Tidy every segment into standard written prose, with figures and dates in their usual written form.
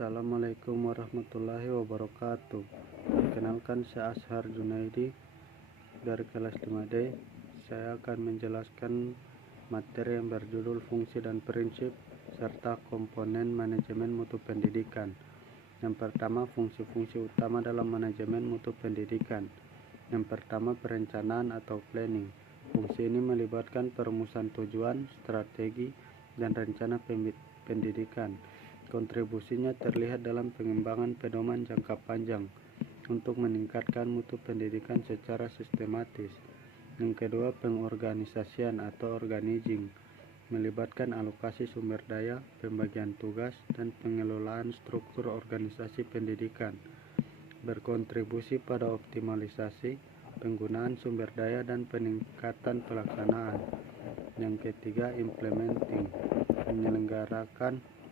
Assalamualaikum warahmatullahi wabarakatuh. Perkenalkan, saya Ashar Junaidi dari kelas 5D. Saya akan menjelaskan materi yang berjudul fungsi dan prinsip serta komponen manajemen mutu pendidikan. Yang pertama, fungsi-fungsi utama dalam manajemen mutu pendidikan. Yang pertama, perencanaan atau planning. Fungsi ini melibatkan perumusan tujuan, strategi, dan rencana pendidikan. Kontribusinya terlihat dalam pengembangan pedoman jangka panjang untuk meningkatkan mutu pendidikan secara sistematis. Yang kedua, pengorganisasian atau organizing, melibatkan alokasi sumber daya, pembagian tugas, dan pengelolaan struktur organisasi pendidikan. Berkontribusi pada optimalisasi penggunaan sumber daya dan peningkatan pelaksanaan. Yang ketiga, implementing, menyelenggarakan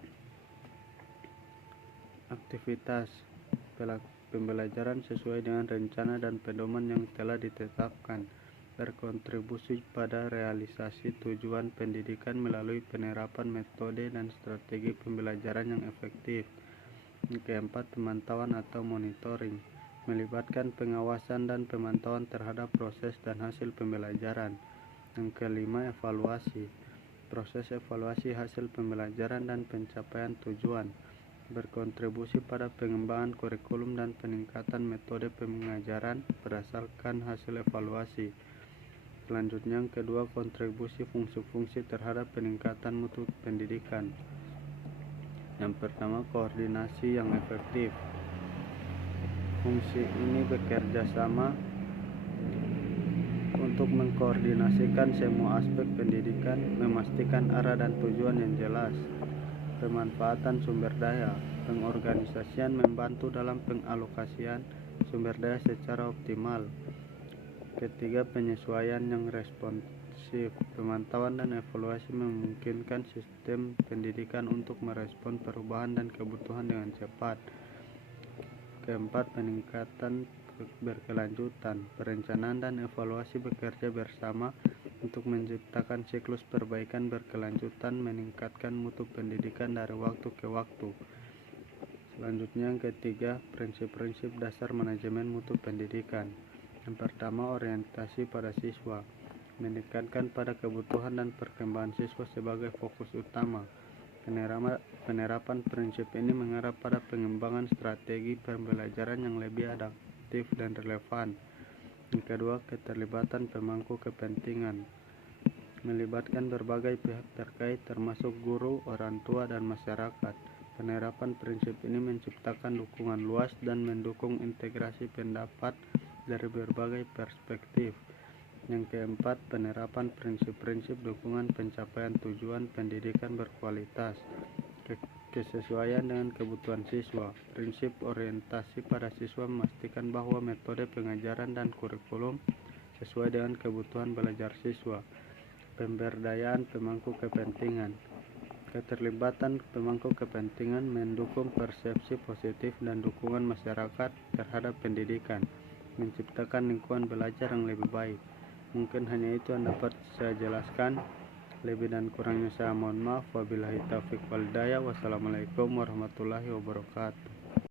aktivitas pembelajaran sesuai dengan rencana dan pedoman yang telah ditetapkan, berkontribusi pada realisasi tujuan pendidikan melalui penerapan metode dan strategi pembelajaran yang efektif. Yang keempat, pemantauan atau monitoring, melibatkan pengawasan dan pemantauan terhadap proses dan hasil pembelajaran. Yang kelima, evaluasi, proses evaluasi hasil pembelajaran dan pencapaian tujuan, berkontribusi pada pengembangan kurikulum dan peningkatan metode pengajaran berdasarkan hasil evaluasi. Selanjutnya, yang kedua, kontribusi fungsi-fungsi terhadap peningkatan mutu pendidikan. Yang pertama, koordinasi yang efektif. Fungsi ini bekerja sama untuk mengkoordinasikan semua aspek pendidikan, memastikan arah dan tujuan yang jelas. Pemanfaatan sumber daya, pengorganisasian membantu dalam pengalokasian sumber daya secara optimal. Ketiga, penyesuaian yang responsif, pemantauan dan evaluasi memungkinkan sistem pendidikan untuk merespon perubahan dan kebutuhan dengan cepat. Keempat, peningkatan berkelanjutan, perencanaan dan evaluasi bekerja bersama untuk menciptakan siklus perbaikan berkelanjutan, meningkatkan mutu pendidikan dari waktu ke waktu. Selanjutnya, yang ketiga, prinsip-prinsip dasar manajemen mutu pendidikan. Yang pertama, orientasi pada siswa, menekankan pada kebutuhan dan perkembangan siswa sebagai fokus utama. Penerapan prinsip ini mengarah pada pengembangan strategi pembelajaran yang lebih adaptif dan relevan. Yang kedua, keterlibatan pemangku kepentingan, melibatkan berbagai pihak terkait termasuk guru, orang tua, dan masyarakat. Penerapan prinsip ini menciptakan dukungan luas dan mendukung integrasi pendapat dari berbagai perspektif. Yang keempat, penerapan prinsip-prinsip dukungan pencapaian tujuan pendidikan berkualitas, kesesuaian dengan kebutuhan siswa. Prinsip orientasi pada siswa memastikan bahwa metode pengajaran dan kurikulum sesuai dengan kebutuhan belajar siswa. Pemberdayaan pemangku kepentingan, keterlibatan pemangku kepentingan mendukung persepsi positif dan dukungan masyarakat terhadap pendidikan, menciptakan lingkungan belajar yang lebih baik. Mungkin hanya itu yang dapat saya jelaskan. Lebih dan kurangnya saya mohon maaf. Wabillahi taufiq wal hidayah. Wassalamualaikum warahmatullahi wabarakatuh.